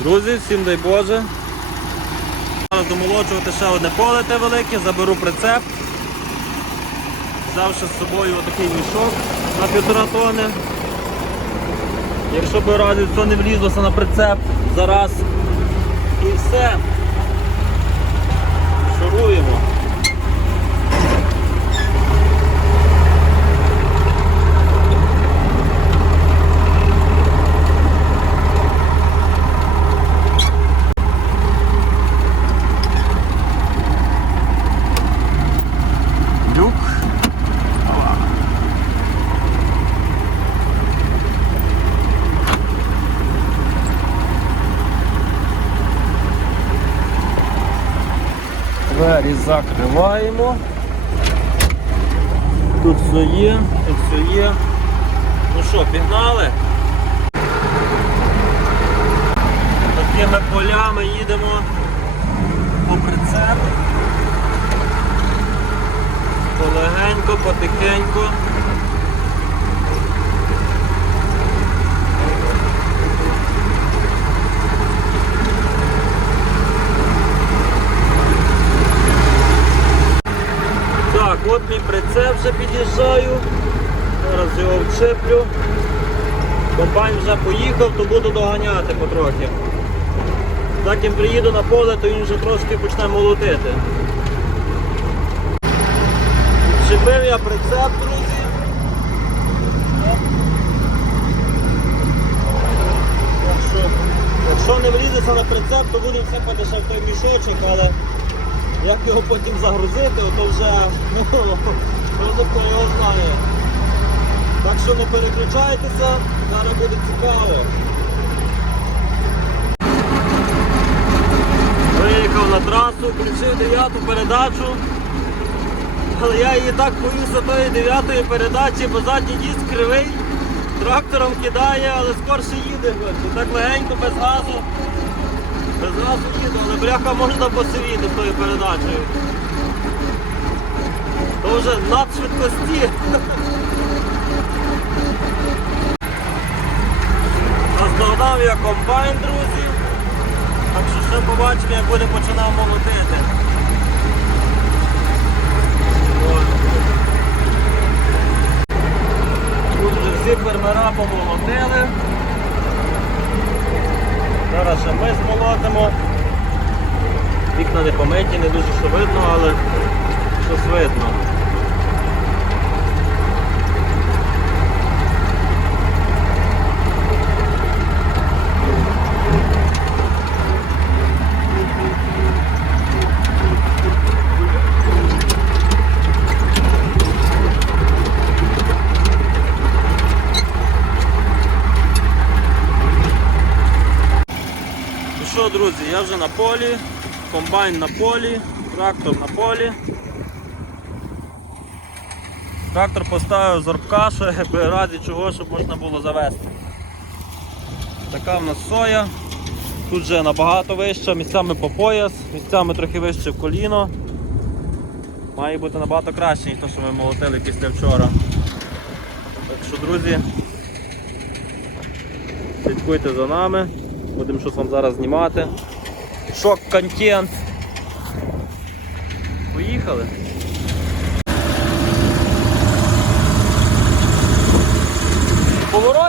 Друзі, всім дай Боже. Зараз домолоджувати ще одне поле те велике, заберу прицеп. Взявши з собою отакий мішок на півтора тони. Якщо би разі то не влізлося на прицеп зараз. І все. Шуруємо. Двері закриваємо. Тут все є, тут все є. Ну що, пігнали? Такими полями їдемо по прицепу. Полегенько, потихенько. Так, от мій прицеп вже під'їжджаю. Зараз його вчеплю. Комбайн вже поїхав, то буду доганяти потрохи. Так як приїду на поле, то він вже трошки почне молотити. Чепив я прицеп, друзі. Якщо, якщо не влізеться на прицеп, то буде все ще в той мішочок, але як його потім загрузити, то вже ну, хто його знає. Так що не переключайтеся, зараз буде цікаво. Виїхав на трасу, включив дев'яту передачу. Але я її так боюся тої дев'ятої передачі, бо задній диск кривий, трактором кидає, але скорше їде. Так легенько, без газу. Без газу їду, але бляха можна посивіти тою передачею. То вже надшвидкості. Наздогнав я комбайн, друзі. Так що ще побачимо, як буде починав молотити. Тут вже всі фермера помолотили. Зараз ще ми змолотимо. Вікна не помиті, не дуже що видно, але щось видно. Що, друзі, я вже на полі, комбайн на полі, трактор на полі. Трактор поставив зорбка, що якби разі чого, щоб можна було завести. Така в нас соя. Тут вже набагато вища, місцями по пояс, місцями трохи вище в коліно. Має бути набагато краще, ніж те, що ми молотили після вчора. Так що, друзі, слідкуйте за нами. Будемо щось вам зараз знімати. Шок контент. Поїхали. Поворотні.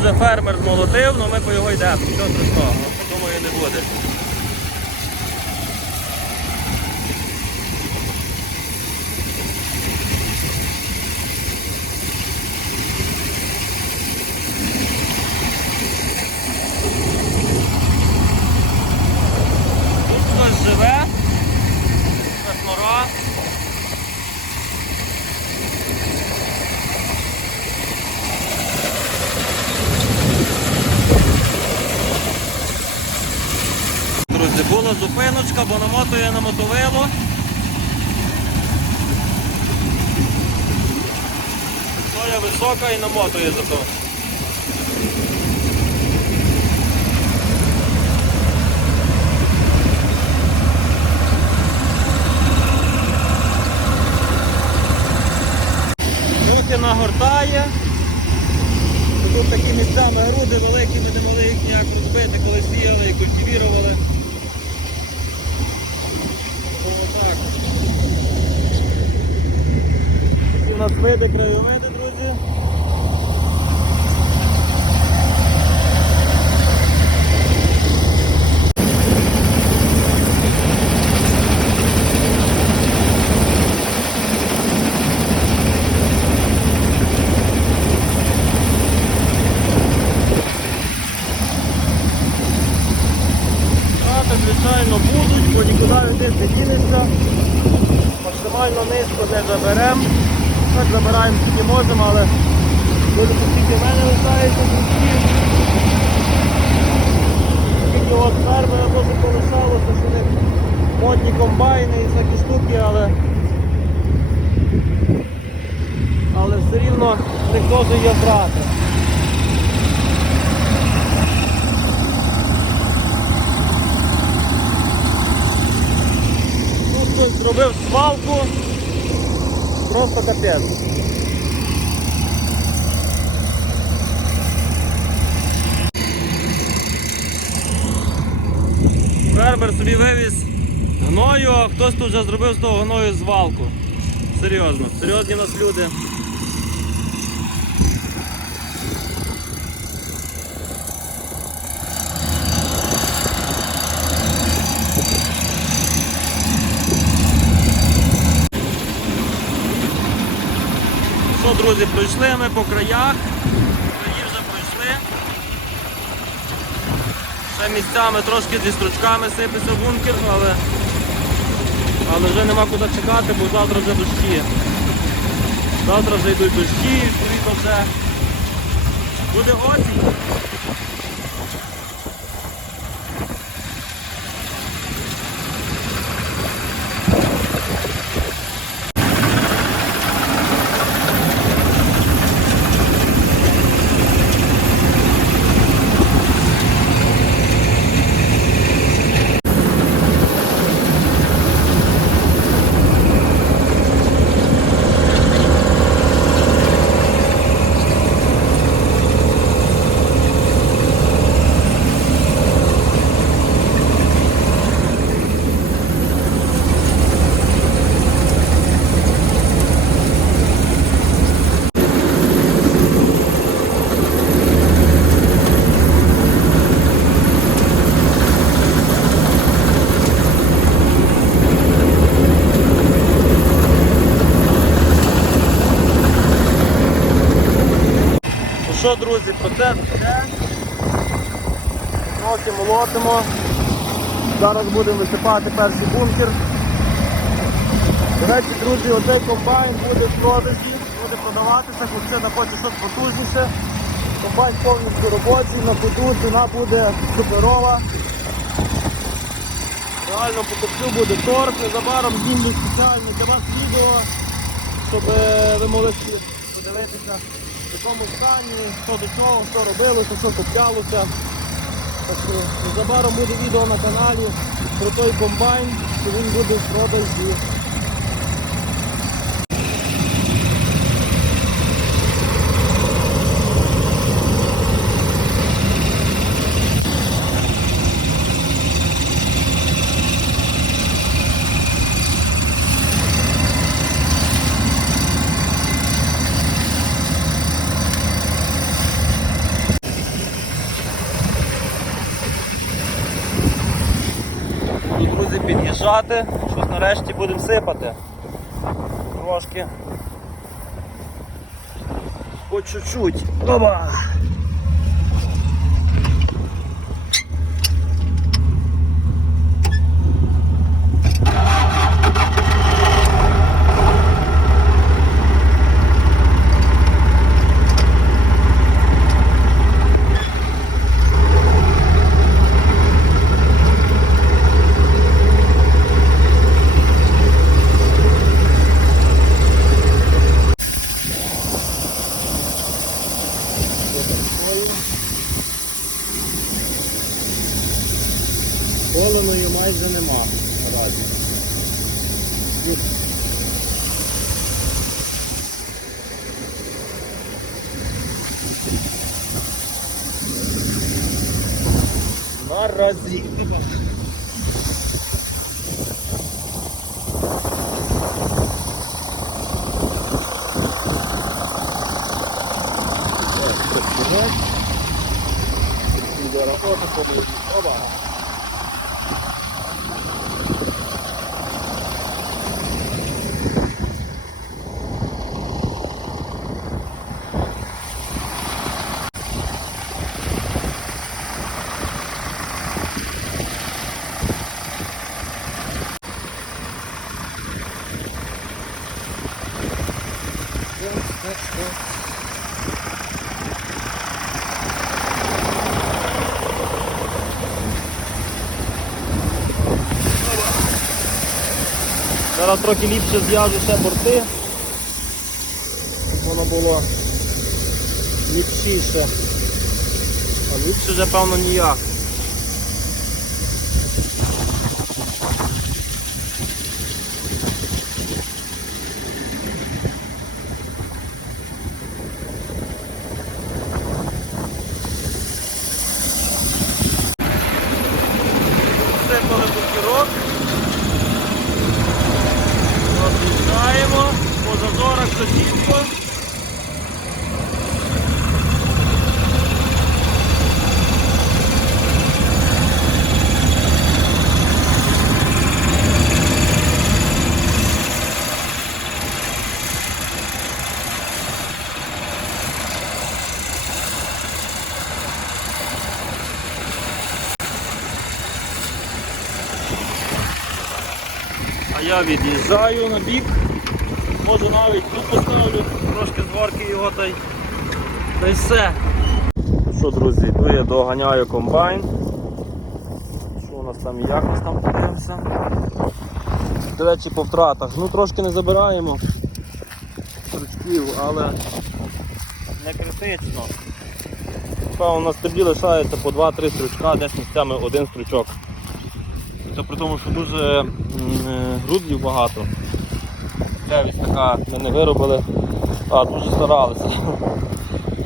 Вже фермер змолотив, але ми по його йдемо, нічого страшного, думаю, не буде. Тут хтось живе, якась нора. Друзі, була зупиночка, бо намотує на мотовило. Висока і намотує зато. Трохи нагортає. Тут такі місцями груди великі, ми не могли їх ніяк розбити, коли сіяли і культивірували. Тому так. Такі у нас види, краєвиди, друзі. Трати, звичайно, будуть, бо дінешся. Максимально низько не заберемо. Так забираємо скільки можемо, але дуже скільки в мене лишається трубки. Скільки от фермера може полишалося, що них модні комбайни і всякі штуки, але але все рівно них теж є втрати. Тут зробив свалку. Просто капець. Фермер собі вивіз гною, а хтось тут вже зробив з того гною звалку. Серйозно, серйозні у нас люди. Що, друзі, пройшли ми по краях. Краї вже пройшли. Ще місцями трошки зі стручками сипеться бункер, але, але вже нема куди чекати, бо завтра вже дощі. Завтра вже йдуть дощі, відповідно вже буде осінь. Що, друзі, процес йде. Трохи молотимо. Зараз будемо висипати перший бункер. До речі, друзі, оцей комбайн буде в продажі, буде продаватися, хлопці захоче щось потужніше. Комбайн повністю робочий, на ходу ціна буде суперова. Реально по копцю буде торг, незабаром знімлю спеціально для вас відео, щоб е, ви могли подивитися в якому стані, що до чого, що робилося, що куплялося. Так що незабаром буде відео на каналі про той комбайн, що він буде в продажі. І, друзі, що нарешті будемо сипати. Трошки. По чуть-чуть. Оба! Коленої майже нема наразі. Наразі. Оба. Зараз трохи ліпше зв'яжу ще борти, щоб воно було ліпшіше. А ліпше вже певно ніяк. По зазорах все чітко. А я від'їжджаю на бік. Може навіть тут поставлю, трошки з горки його та й, та й все. Що, друзі, йду я доганяю комбайн. Що у нас там і як у нас там подивимося. До речі, по втратах. Ну трошки не забираємо стручків, але не критично. Певно, на стеблі лишається по 2-3 стручка, десь місцями один стручок. Це при тому, що дуже е, грудлів багато. Левість така ми не виробили, а дуже старалися.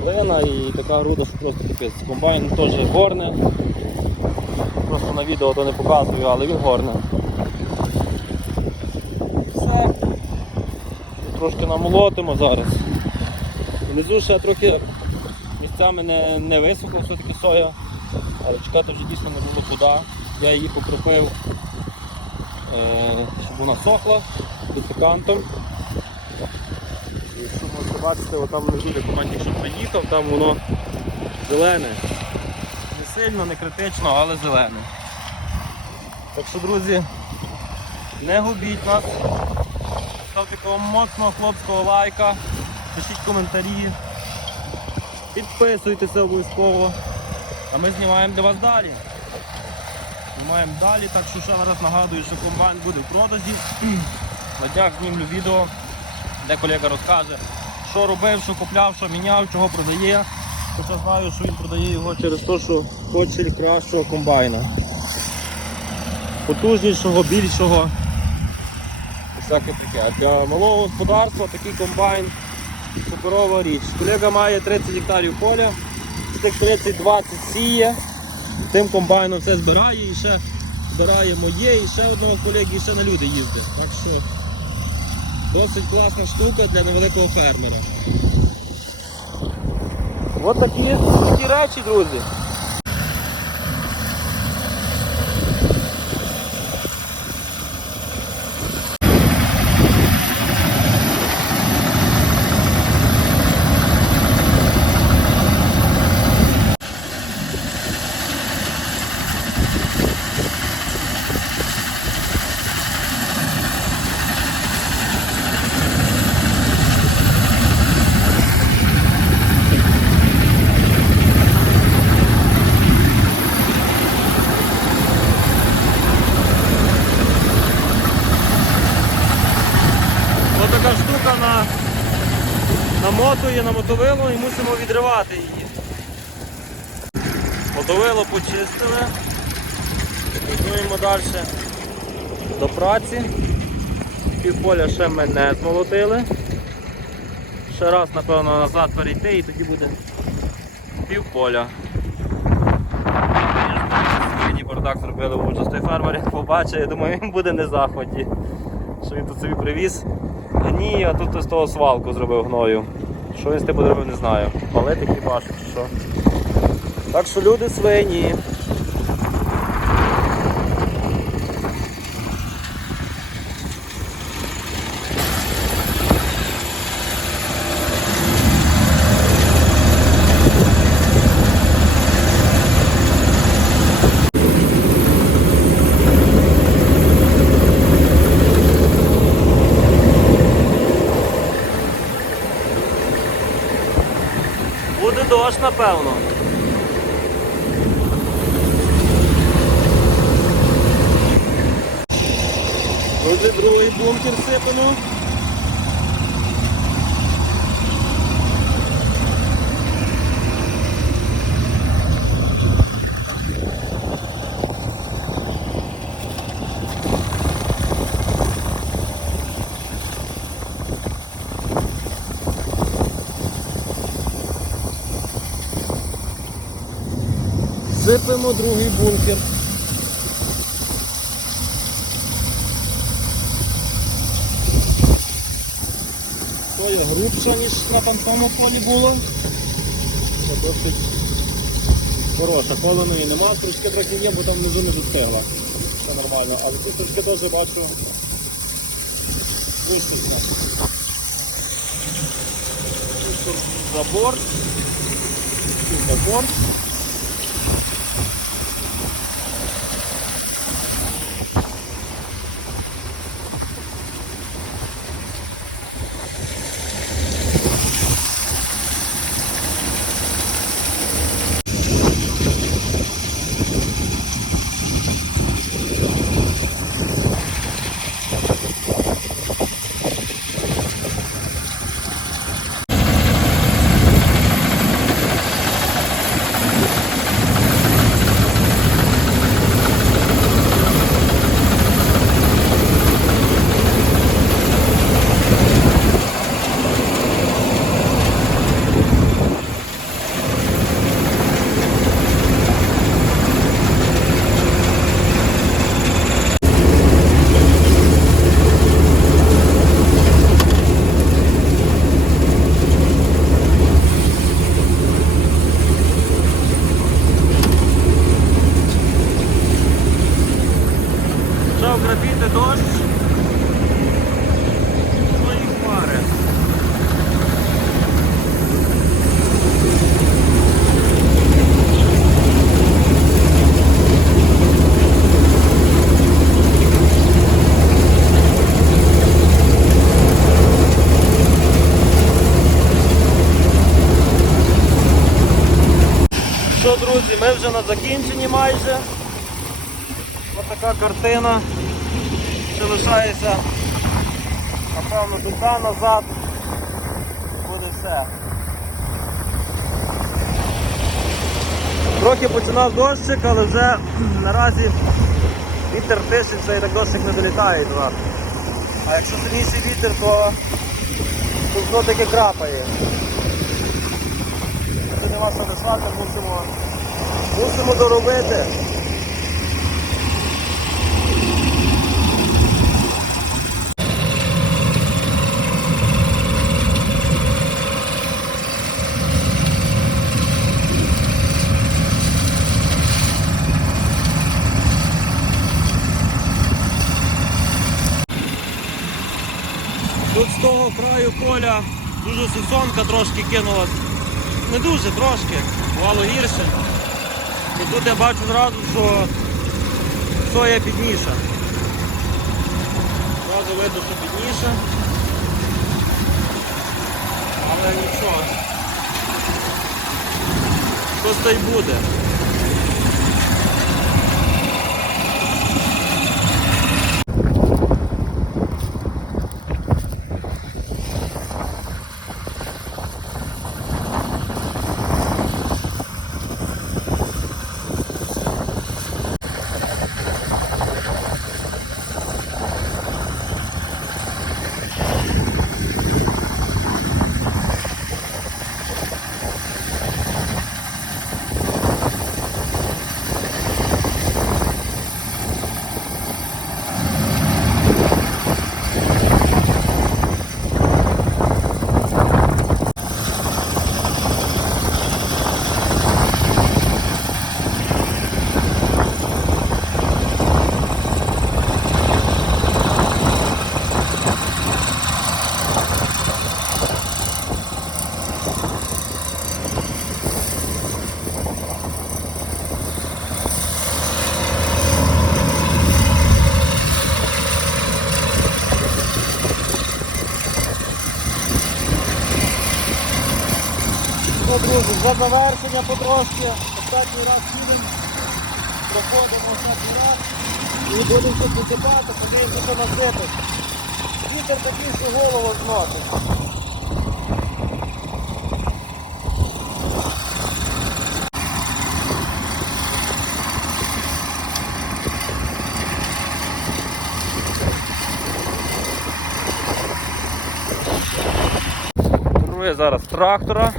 Глина і така груда, що просто капець. Комбайн теж горне. Просто на відео то не показую, але він горне. Все. Трошки намолотимо зараз. Внизу ще трохи місцями не, не висохло все-таки соя, але чекати вже дійсно не було куди. Я її покропив, е, щоб вона сохла десикантом. І Якщо можете бачити, отам внизу документ, якщо приїхав, там воно зелене. Не сильно, не критично, але зелене. Так що, друзі, не губіть нас. Ставте такого моцного хлопського лайка, пишіть коментарі, підписуйтеся обов'язково. А ми знімаємо для вас далі. Знімаємо далі, так що ще раз нагадую, що комбайн буде в продажі. На знімлю відео, де колега розкаже, що робив, що купляв, що міняв, чого продає. Хоча знаю, що він продає його через те, що хоче кращого комбайна. Потужнішого, більшого. Всяке таке. Для малого господарства такий комбайн суперова річ. Колега має 30 гектарів поля, з тих 30-20 сіє, тим комбайном все збирає і ще збирає моє, і ще одного колеги, і ще на люди їздить. Так що досить класна штука для невеликого фермера. Ось такі, такі речі, друзі. Намотує на мотовило і мусимо відривати її. Мотовило почистили. Йдемо далі до праці. Півполя ще ми не змолотили. Ще раз, напевно, назад перейти і тоді буде півполя. Сьогодні бардак зробили участь. Той фермер як побачив, я думаю, він буде не в захваті. Що він тут собі привіз. Ні, а тут з того свалку зробив гною. Що він з тим буде не знаю. Палити хіба чи що. Так що люди свині. Дощ, напевно. Буде другий бункер сипано. Сипемо другий бункер. Соя грубша, ніж на панцовому фоні було. Це досить хороша. Коленої нема, стрічки трохи є, бо там внизу не достигла. Все нормально. Але ці стрічки теж бачу висушно. Забор. Забор. Картина. Ще напевно, туди назад. Буде все. Трохи починав дощик, але вже наразі вітер тишиться і так дощик не долітає до нас. А якщо сильніший вітер, то, то знов таки крапає. Це нема що лишати, мусимо, мусимо доробити. З того краю поля дуже сусонка трошки кинулась. Не дуже, трошки, бувало гірше. І тут я бачу зразу, що соя підніша. Зразу видно, що підніша. Але нічого. Щось то й буде. Вже завершення. Останній раз їдемо, проходимо останній раз і будемо тут висипати, подивимося, що насипить. Вітер такий, що голову зносить. Зараз трактора.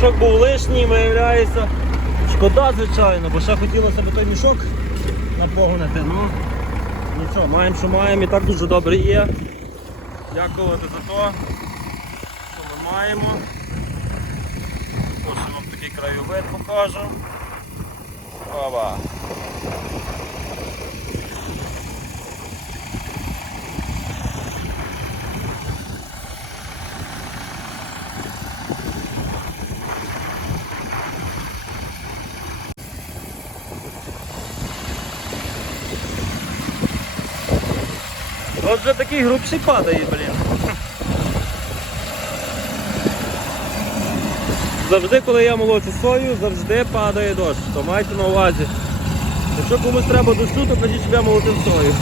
Мішок був лишній, виявляється. Шкода, звичайно, бо ще хотілося б той мішок наповнити. Ну, нічого, маємо, що маємо і так дуже добре є. Дякувати за те, що ми маємо. Ось вам такий краєвид покажу. Опа. От вже такий грубший падає, блін. Завжди, коли я молочу сою, завжди падає дощ. То майте на увазі. Якщо комусь треба дощу, то кажіть, що я молотив сою.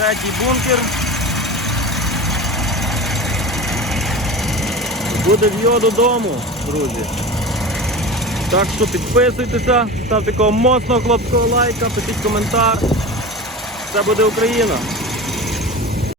Третій бункер. Буде в'йо додому, друзі. Так що підписуйтеся, ставте такого моцного хлопського лайка, пишіть коментар. Це буде Україна.